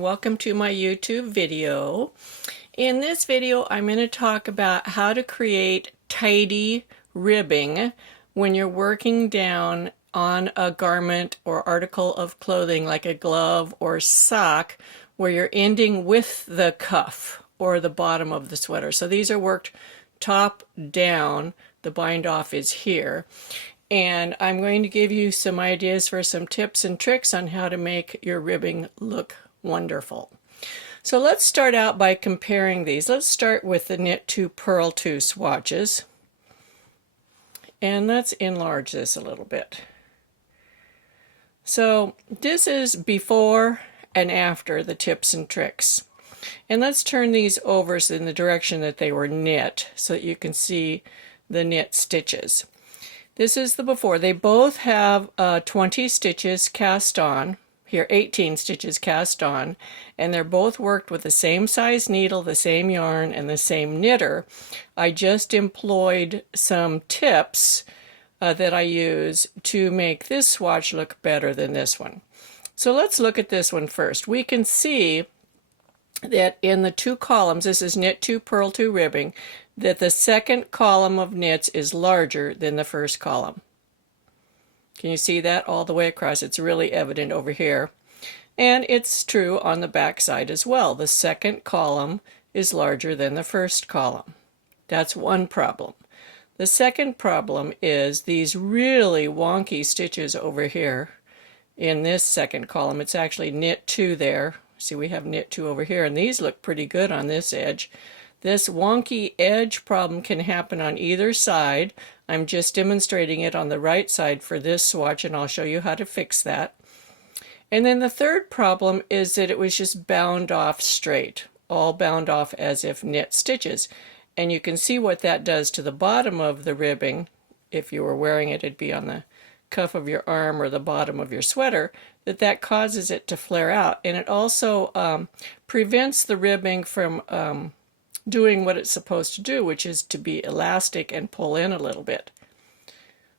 and welcome to my YouTube video. In this video I'm going to talk about how to create tidy ribbing when you're working down on a garment or article of clothing like a glove or sock where you're ending with the cuff or the bottom of the sweater. So these are worked top down. The bind off is here. And I'm going to give you some ideas for some tips and tricks on how to make your ribbing look wonderful. So let's start out by comparing these. Let's start with the knit 2 purl 2 swatches. And let's enlarge this a little bit. So this is before and after the tips and tricks. And let's turn these over in the direction that they were knit so that you can see the knit stitches. This is the before. They both have 20 stitches cast on, here 18 stitches cast on, and they're both worked with the same size needle, the same yarn, and the same knitter. I just employed some tips that I use to make this swatch look better than this one. So let's look at this one first. We can see that in the 2 columns, this is knit 2 purl 2 ribbing, that the second column of knits is larger than the first column. Can you see that all the way across? It's really evident over here. And it's true on the back side as well. The second column is larger than the first column. That's one problem. The second problem is these really wonky stitches over here in this second column. It's actually knit 2 there. See, we have knit 2 over here, and these look pretty good on this edge. This wonky edge problem can happen on either side. I'm just demonstrating it on the right side for this swatch, and I'll show you how to fix that. And then the third problem is that it was just bound off straight, all bound off as if knit stitches. And you can see what that does to the bottom of the ribbing. If you were wearing it, it'd be on the cuff of your arm or the bottom of your sweater, that causes it to flare out. And it also prevents the ribbing from doing what it's supposed to do, which is to be elastic and pull in a little bit.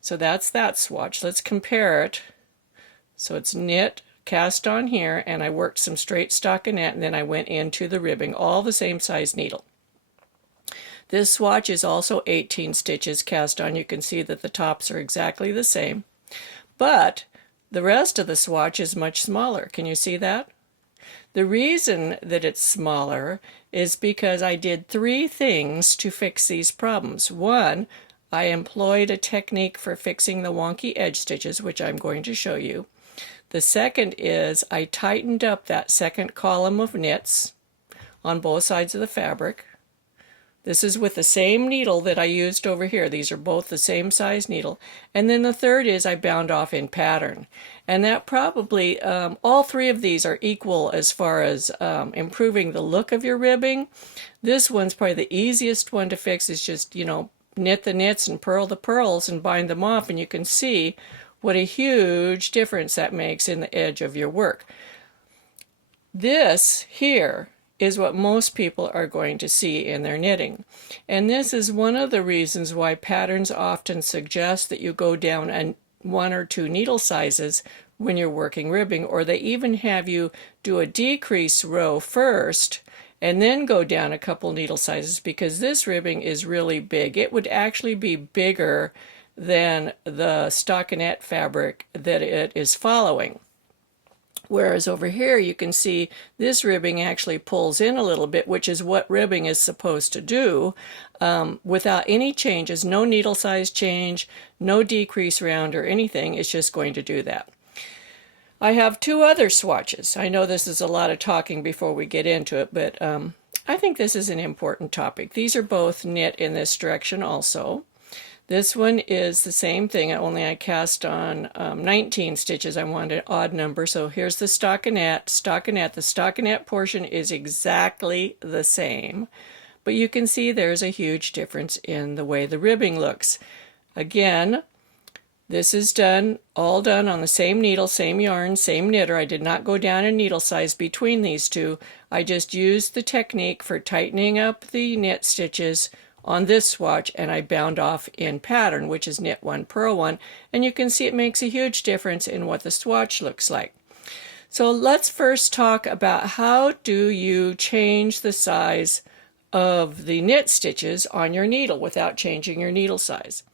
So that's that swatch. Let's compare it. So it's knit, cast on here, and I worked some straight stockinette, and then I went into the ribbing, all the same size needle. This swatch is also 18 stitches cast on. You can see that the tops are exactly the same, but the rest of the swatch is much smaller. Can you see that? The reason that it's smaller is because I did 3 things to fix these problems. One, I employed a technique for fixing the wonky edge stitches, which I'm going to show you. The second is I tightened up that second column of knits on both sides of the fabric. This is with the same needle that I used over here. These are both the same size needle. And then the third is I bound off in pattern. And that probably, all 3 of these are equal as far as improving the look of your ribbing. This one's probably the easiest one to fix. Is just, knit the knits and purl the purls and bind them off. And you can see what a huge difference that makes in the edge of your work. This here is what most people are going to see in their knitting. And this is one of the reasons why patterns often suggest that you go down 1 or 2 needle sizes when you're working ribbing, or they even have you do a decrease row first and then go down a couple needle sizes, because this ribbing is really big. It would actually be bigger than the stockinette fabric that it is following. Whereas over here you can see this ribbing actually pulls in a little bit, which is what ribbing is supposed to do, without any changes, no needle size change, no decrease round or anything. It's just going to do that. I have 2 other swatches. I know this is a lot of talking before we get into it, but I think this is an important topic. These are both knit in this direction also. This one is the same thing, only I cast on 19 stitches. I wanted an odd number, so here's the stockinette. The stockinette portion is exactly the same, but you can see there's a huge difference in the way the ribbing looks. Again, this is all done on the same needle, same yarn, same knitter. I did not go down a needle size between these 2. I just used the technique for tightening up the knit stitches on this swatch, and I bound off in pattern, which is knit 1 purl 1, and you can see it makes a huge difference in what the swatch looks like. So let's first talk about how do you change the size of the knit stitches on your needle without changing your needle size.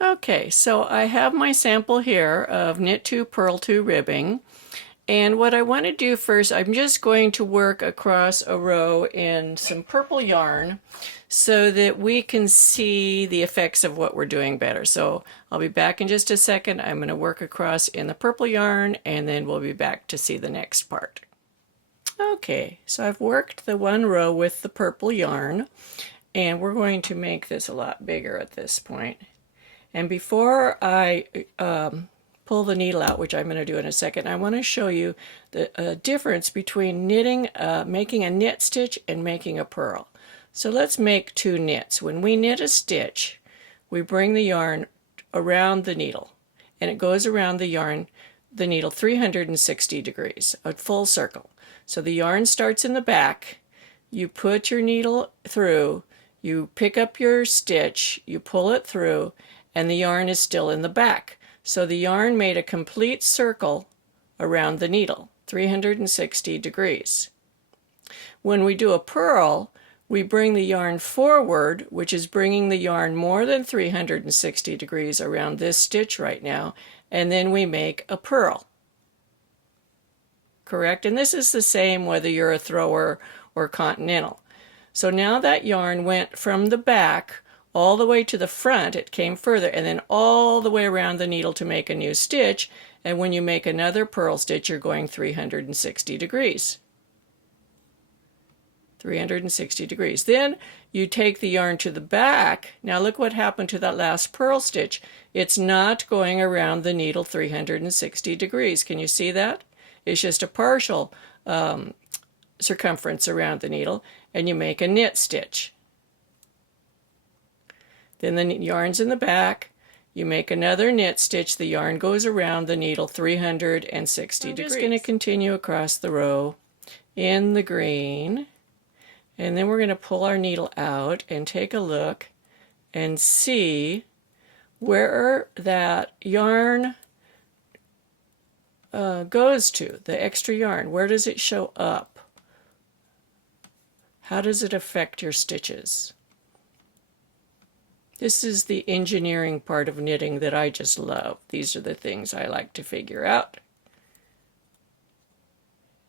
Okay, so I have my sample here of knit 2, purl 2 ribbing. And what I want to do first, I'm just going to work across a row in some purple yarn so that we can see the effects of what we're doing better. So I'll be back in just a second. I'm going to work across in the purple yarn and then we'll be back to see the next part. Okay, so I've worked the one row with the purple yarn and we're going to make this a lot bigger at this point. And before I pull the needle out, which I'm going to do in a second, I want to show you the difference between knitting, making a knit stitch and making a purl. So let's make 2 knits. When we knit a stitch, we bring the yarn around the needle, and it goes around the needle 360 degrees, a full circle. So the yarn starts in the back, you put your needle through, you pick up your stitch, you pull it through, and the yarn is still in the back. So the yarn made a complete circle around the needle, 360 degrees. When we do a purl, we bring the yarn forward, which is bringing the yarn more than 360 degrees around this stitch right now, and then we make a purl. Correct? And this is the same whether you're a thrower or Continental. So now that yarn went from the back all the way to the front, it came further, and then all the way around the needle to make a new stitch, and when you make another purl stitch, you're going 360 degrees. 360 degrees. Then you take the yarn to the back. Now look what happened to that last purl stitch. It's not going around the needle 360 degrees. Can you see that? It's just a partial circumference around the needle, and you make a knit stitch. Then the yarn's in the back, you make another knit stitch, the yarn goes around the needle 360 degrees. I'm just going to continue across the row in the green, and then we're going to pull our needle out and take a look and see where that yarn goes to, the extra yarn. Where does it show up? How does it affect your stitches? This is the engineering part of knitting that I just love. These are the things I like to figure out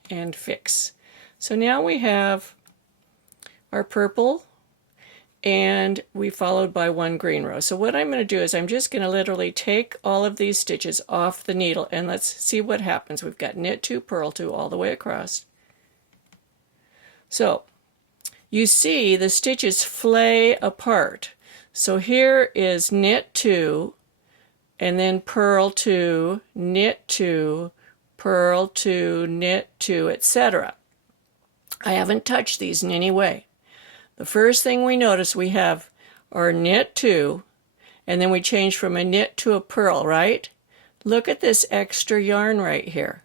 and fix. So now we have our purple, and we followed by 1 green row. So what I'm going to do is I'm just going to literally take all of these stitches off the needle, and let's see what happens. We've got knit 2, purl 2 all the way across. So you see the stitches flay apart. So here is knit 2, and then purl 2, knit 2, purl 2, knit 2, etc. I haven't touched these in any way. The first thing we notice, we have our knit 2, and then we change from a knit to a purl, right? Look at this extra yarn right here.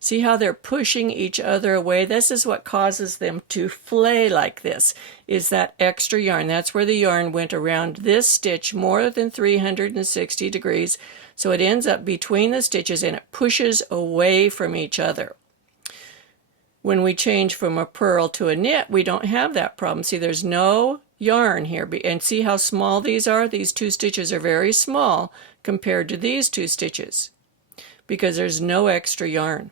See how they're pushing each other away? This is what causes them to flay like this, is that extra yarn. That's where the yarn went around this stitch more than 360 degrees, so it ends up between the stitches and it pushes away from each other. When we change from a purl to a knit, we don't have that problem. See, there's no yarn here, and see how small these are? These 2 stitches are very small compared to these 2 stitches because there's no extra yarn.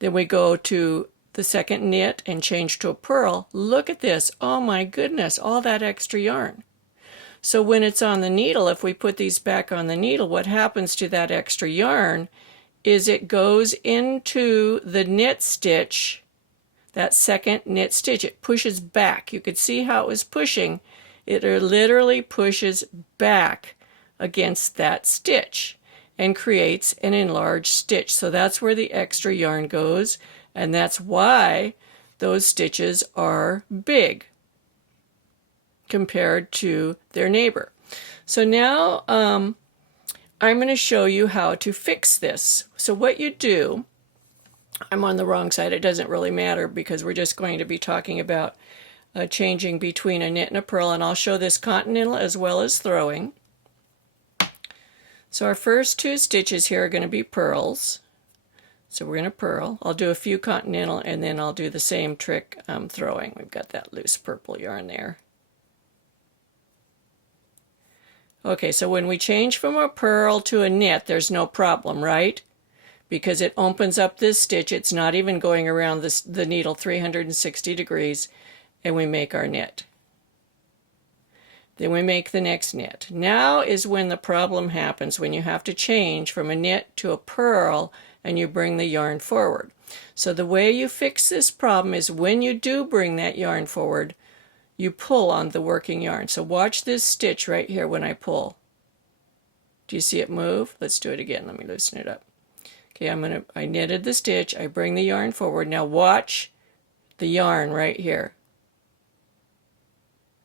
Then we go to the second knit and change to a purl. Look at this. Oh my goodness, all that extra yarn. So when it's on the needle, if we put these back on the needle, what happens to that extra yarn is it goes into the knit stitch, that second knit stitch. It pushes back. You could see how it was pushing. It literally pushes back against that stitch and creates an enlarged stitch. So that's where the extra yarn goes, and that's why those stitches are big compared to their neighbor. So now I'm going to show you how to fix this. So what you do, I'm on the wrong side, it doesn't really matter because we're just going to be talking about changing between a knit and a purl, and I'll show this Continental as well as throwing. So our first 2 stitches here are going to be purls. So we're going to purl. I'll do a few Continental and then I'll do the same trick throwing. We've got that loose purple yarn there. Okay, so when we change from a purl to a knit, there's no problem, right? Because it opens up this stitch. It's not even going around the needle 360 degrees, and we make our knit. Then we make the next knit. Now is when the problem happens, when you have to change from a knit to a purl and you bring the yarn forward. So the way you fix this problem is when you do bring that yarn forward, you pull on the working yarn. So watch this stitch right here when I pull. Do you see it move? Let's do it again. Let me loosen it up. Okay, I knitted the stitch, I bring the yarn forward. Now watch the yarn right here.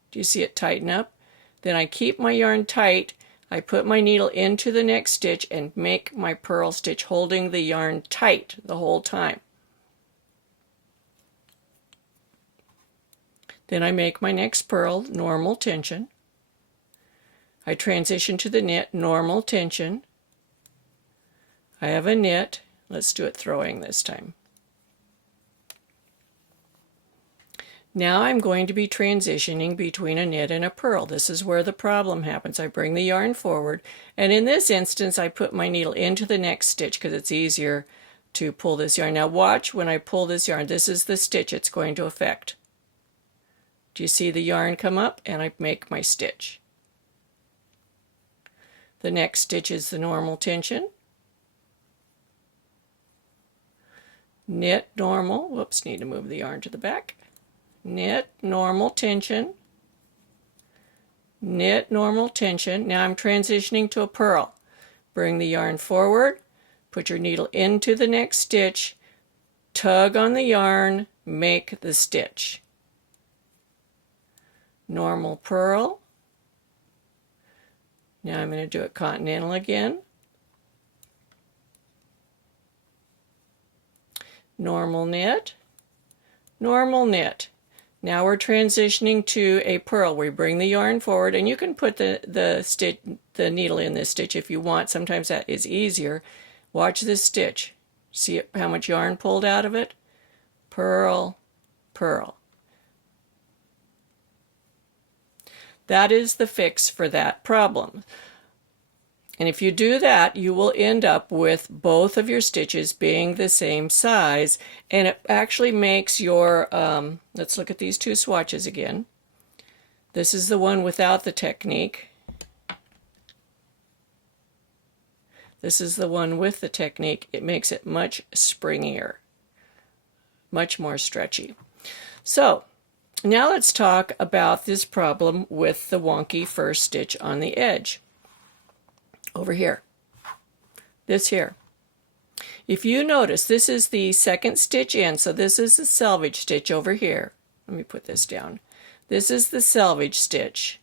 Do you see it tighten up? Then I keep my yarn tight, I put my needle into the next stitch and make my purl stitch holding the yarn tight the whole time. Then I make my next purl, normal tension. I transition to the knit, normal tension. I have a knit. Let's do it throwing this time. Now I'm going to be transitioning between a knit and a purl. This is where the problem happens. I bring the yarn forward, and in this instance I put my needle into the next stitch because it's easier to pull this yarn. Now watch when I pull this yarn. This is the stitch it's going to affect. Do you see the yarn come up? And I make my stitch. The next stitch is the normal tension. Knit, normal. Whoops, need to move the yarn to the back. Knit, normal tension. Knit, normal tension. Now I'm transitioning to a purl. Bring the yarn forward, put your needle into the next stitch, tug on the yarn, make the stitch. Normal purl. Now I'm going to do it Continental again. Normal knit, normal knit. Now we're transitioning to a purl. We bring the yarn forward, and you can put the needle in this stitch if you want. Sometimes that is easier. Watch this stitch. See how much yarn pulled out of it? Purl, purl. That is the fix for that problem. And if you do that, you will end up with both of your stitches being the same size, and it actually makes your, let's look at these two swatches again. This is the one without the technique. This is the one with the technique. It makes it much springier, much more stretchy. So, now let's talk about this problem with the wonky first stitch on the edge. Over here. This here. If you notice, this is the second stitch in, so this is the selvage stitch over here. Let me put this down. This is the selvage stitch.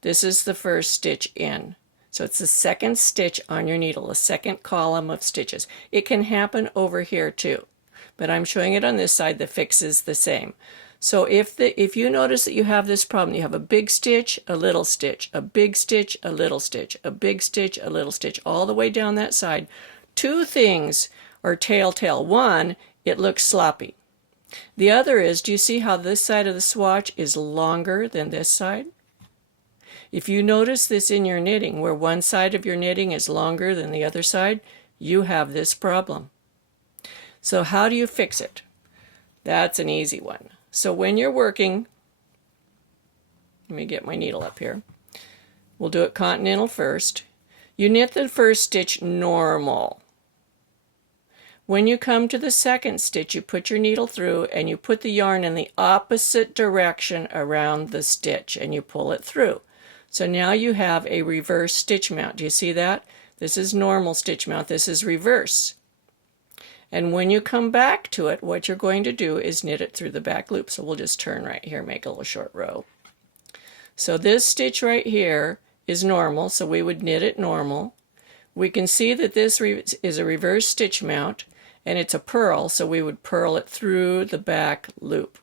This is the first stitch in. So it's the second stitch on your needle, a second column of stitches. It can happen over here too, but I'm showing it on this side. The fix is the same. So if you notice that you have this problem, you have a big stitch, a little stitch, a big stitch, a little stitch, a big stitch, a little stitch, all the way down that side, two things are telltale. One, it looks sloppy. The other is, do you see how this side of the swatch is longer than this side? If you notice this in your knitting, where one side of your knitting is longer than the other side, you have this problem. So how do you fix it? That's an easy one. So when you're working, let me get my needle up here. We'll do it Continental first. You knit the first stitch normal. When you come to the second stitch, you put your needle through and you put the yarn in the opposite direction around the stitch and you pull it through. So now you have a reverse stitch mount. Do you see that? This is normal stitch mount. This is reverse. And when you come back to it, what you're going to do is knit it through the back loop. So we'll just turn right here, make a little short row. So this stitch right here is normal, so we would knit it normal. We can see that this is a reverse stitch mount, and it's a purl, so we would purl it through the back loop,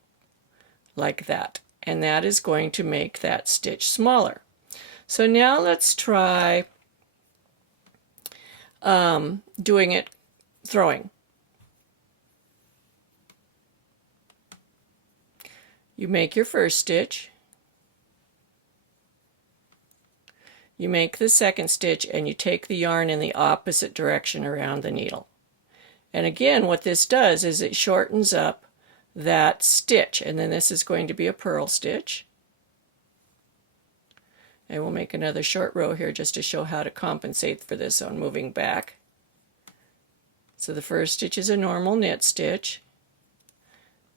like that. And that is going to make that stitch smaller. So now let's try doing it throwing. You make your first stitch, you make the second stitch, and you take the yarn in the opposite direction around the needle. And again, what this does is it shortens up that stitch, and then this is going to be a purl stitch. And we'll make another short row here just to show how to compensate for this on moving back. So the first stitch is a normal knit stitch.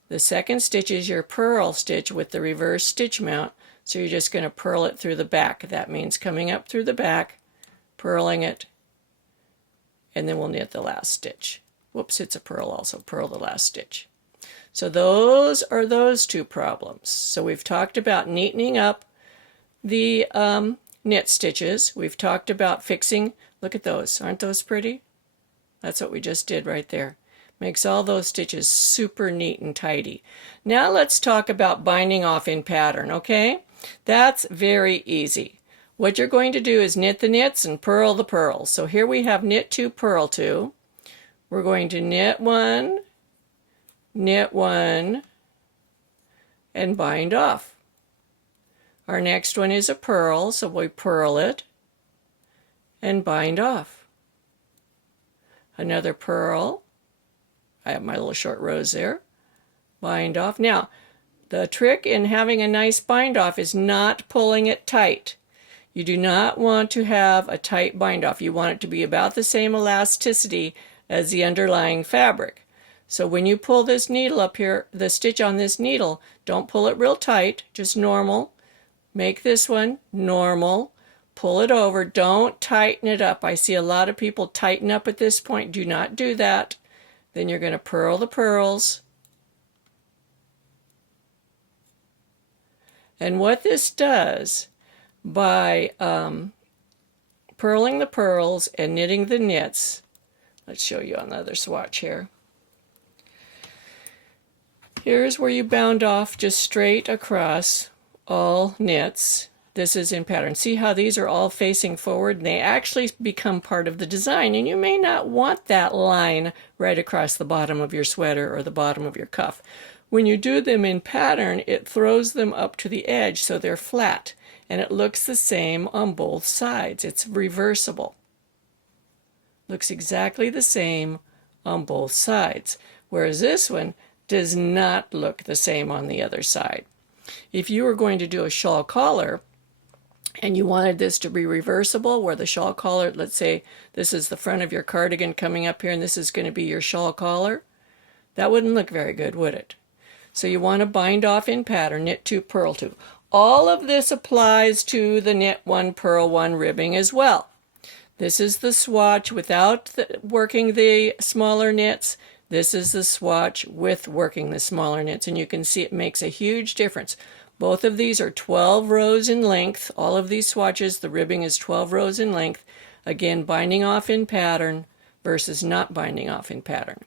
The second stitch is your purl stitch with the reverse stitch mount, so you're just going to purl it through the back. That means coming up through the back, purling it, and then we'll knit the last stitch. Whoops, it's a purl also, purl the last stitch. So those are those two problems. So we've talked about neatening up the knit stitches. We've talked about fixing, look at those, aren't those pretty? That's what we just did right there. Makes all those stitches super neat and tidy. Now let's talk about binding off in pattern, okay? That's very easy. What you're going to do is knit the knits and purl the purls. So here we have knit 2, purl 2. We're going to knit 1, and bind off. Our next one is a purl, so we purl it and bind off. Another purl. I have my little short rows there. Bind off. Now, the trick in having a nice bind off is not pulling it tight. You do not want to have a tight bind off. You want it to be about the same elasticity as the underlying fabric. So when you pull this needle up here, the stitch on this needle, don't pull it real tight, just normal. Make this one normal. Pull it over. Don't tighten it up. I see a lot of people tighten up at this point. Do not do that. Then you're going to purl the purls. And what this does, by purling the purls and knitting the knits, let's show you on the other swatch here. Here's where you bound off just straight across all knits. This is in pattern. See how these are all facing forward? And they actually become part of the design, and you may not want that line right across the bottom of your sweater or the bottom of your cuff. When you do them in pattern, it throws them up to the edge so they're flat, and it looks the same on both sides. It's reversible. Looks exactly the same on both sides, whereas this one does not look the same on the other side. If you were going to do a shawl collar, and you wanted this to be reversible, where the shawl collar, let's say this is the front of your cardigan coming up here and this is going to be your shawl collar, that wouldn't look very good, would it? So you want to bind off in pattern, knit 2, purl 2. All of this applies to the knit 1, purl 1 ribbing as well. This is the swatch without working the smaller knits. This is the swatch with working the smaller knits, and you can see it makes a huge difference. Both of these are 12 rows in length. All of these swatches, the ribbing is 12 rows in length. Again, binding off in pattern versus not binding off in pattern.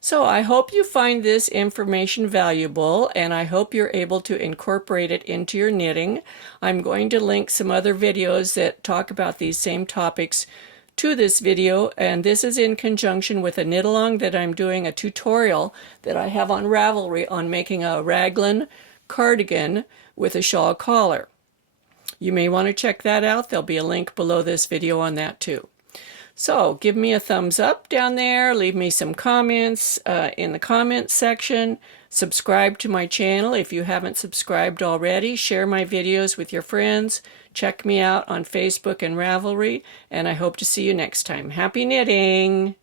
So I hope you find this information valuable, and I hope you're able to incorporate it into your knitting. I'm going to link some other videos that talk about these same topics to this video, and this is in conjunction with a knit along that I'm doing, a tutorial that I have on Ravelry on making a raglan cardigan with a shawl collar. You may want to check that out. There'll be a link below this video on that too. So give me a thumbs up down there, leave me some comments in the comments section, subscribe to my channel if you haven't subscribed already, share my videos with your friends, check me out on Facebook and Ravelry, and I hope to see you next time. Happy knitting!